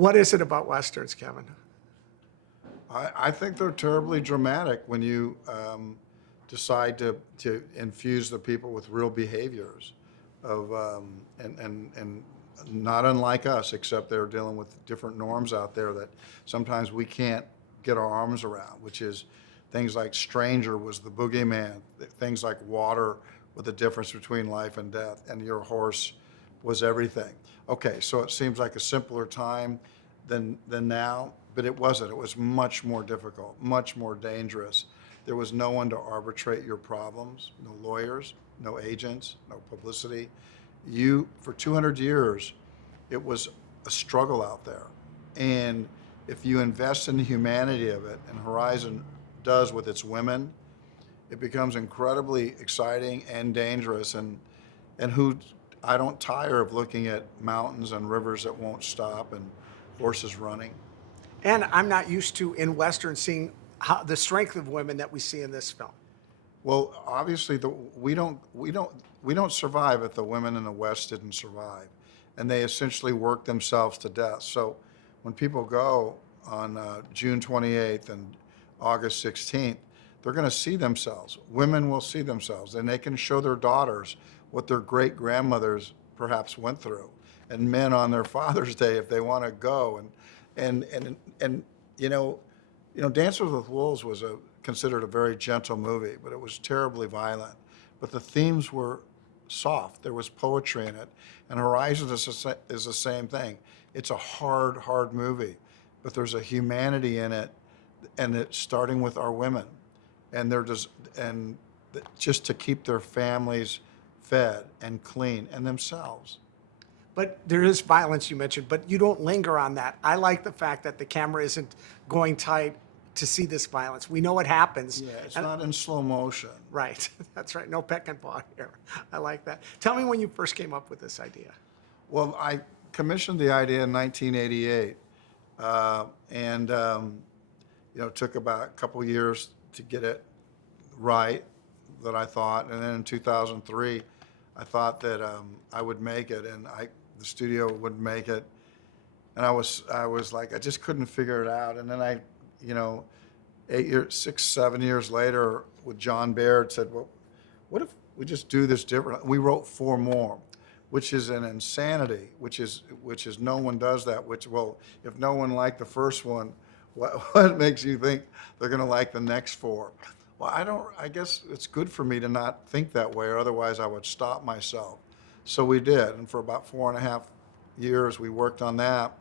What is it about Westerns, Kevin? I think they're terribly dramatic when you decide to infuse the people with real behaviors of and not unlike us, except they're dealing with different norms out there that sometimes we can't get our arms around, which is things like stranger was the boogeyman, things like water with the difference between life and death, and your horse was everything. Okay, so it seems like a simpler time than now, but it wasn't. It was much more difficult, much more dangerous. There was no one to arbitrate your problems, no lawyers, no agents, no publicity. For 200 years, it was a struggle out there. And if you invest in the humanity of it, and Horizon does with its women, it becomes incredibly exciting and dangerous. And I don't tire of looking at mountains and rivers that won't stop and horses running. And I'm not used to in Western seeing the strength of women that we see in this film. Well, obviously, we don't survive if the women in the West didn't survive, and they essentially work themselves to death. So, when people go on June 28th and August 16th, they're going to see themselves. Women will see themselves, and they can show their daughters what their great grandmothers perhaps went through, and men on their Father's Day if they want to go. And Dances with Wolves was considered a very gentle movie, but it was terribly violent. But the themes were soft. There was poetry in it. And Horizon is the same thing. It's a hard movie, but there's a humanity in it, and it's starting with our women, and just to keep their families fed and clean and themselves. But there is violence you mentioned, but you don't linger on that. I like the fact that the camera isn't going tight to see this violence. We know it happens. Yeah, it's not in slow motion. Right, that's right. No peck and paw here. I like that. Tell me when you first came up with this idea. Well, I commissioned the idea in 1988, and it took about a couple years to get it right, that I thought, and then in 2003, I thought that I would make it, and the studio would make it, and I was like, I just couldn't figure it out, and then 6, 7 years later, with John Baird, said, well, what if we just do this differently? We wrote 4 more, which is an insanity, which is no one does that. If no one liked the first one, what makes you think they're going to like the next 4? Well, I guess it's good for me to not think that way, or otherwise I would stop myself. So we did, and for about 4.5 years we worked on that,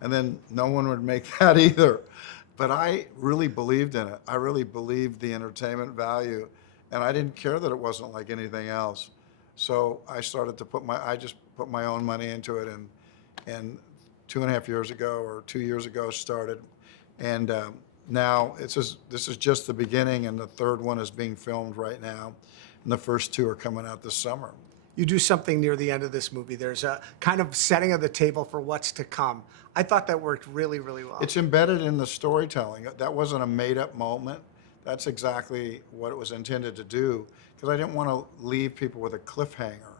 and then no one would make that either. But I really believed in it. I really believed the entertainment value, and I didn't care that it wasn't like anything else. So I started to I just put my own money into it, and 2.5 years ago or 2 years ago started, and now this is just the beginning, and the 3rd one is being filmed right now, and the first 2 are coming out this summer. You do something near the end of this movie. There's a kind of setting of the table for what's to come. I thought that worked really, really well. It's embedded in the storytelling. That wasn't a made-up moment. That's exactly what it was intended to do, because I didn't want to leave people with a cliffhanger.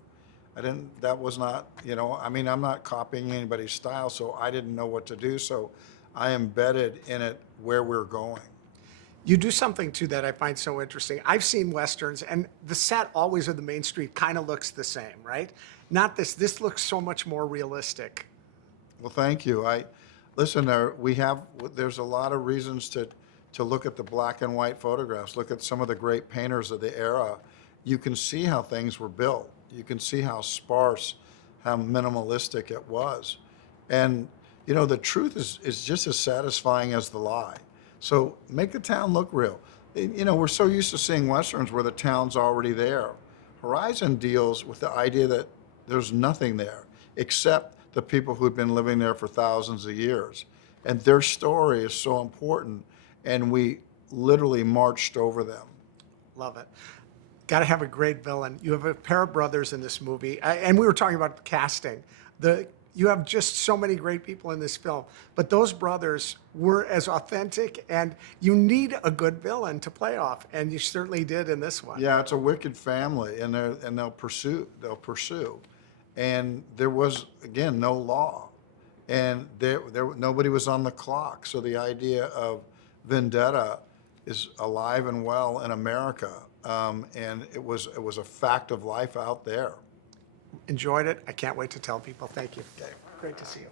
That was not, I'm not copying anybody's style, so I didn't know what to do, so I embedded in it where we're going. You do something too that I find so interesting. I've seen Westerns, and the set always of the main street kind of looks the same, right? Not this. This looks so much more realistic. Well, thank you. Listen, there's a lot of reasons to look at the black and white photographs. Look at some of the great painters of the era. You can see how things were built. You can see how sparse, how minimalistic it was. And, the truth is just as satisfying as the lie. So make the town look real. We're so used to seeing Westerns where the town's already there. Horizon deals with the idea that there's nothing there except the people who've been living there for thousands of years. And their story is so important, and we literally marched over them. Love it. Got to have a great villain. You have a pair of brothers in this movie, and we were talking about casting. You have just so many great people in this film, but those brothers were as authentic, and you need a good villain to play off, and you certainly did in this one. Yeah, it's a wicked family, and they'll pursue. And there was, again, no law. and nobody was on the clock. So the idea of vendetta is alive and well in America, and it was a fact of life out there. Enjoyed it. I can't wait to tell people. Thank you. Great to see you.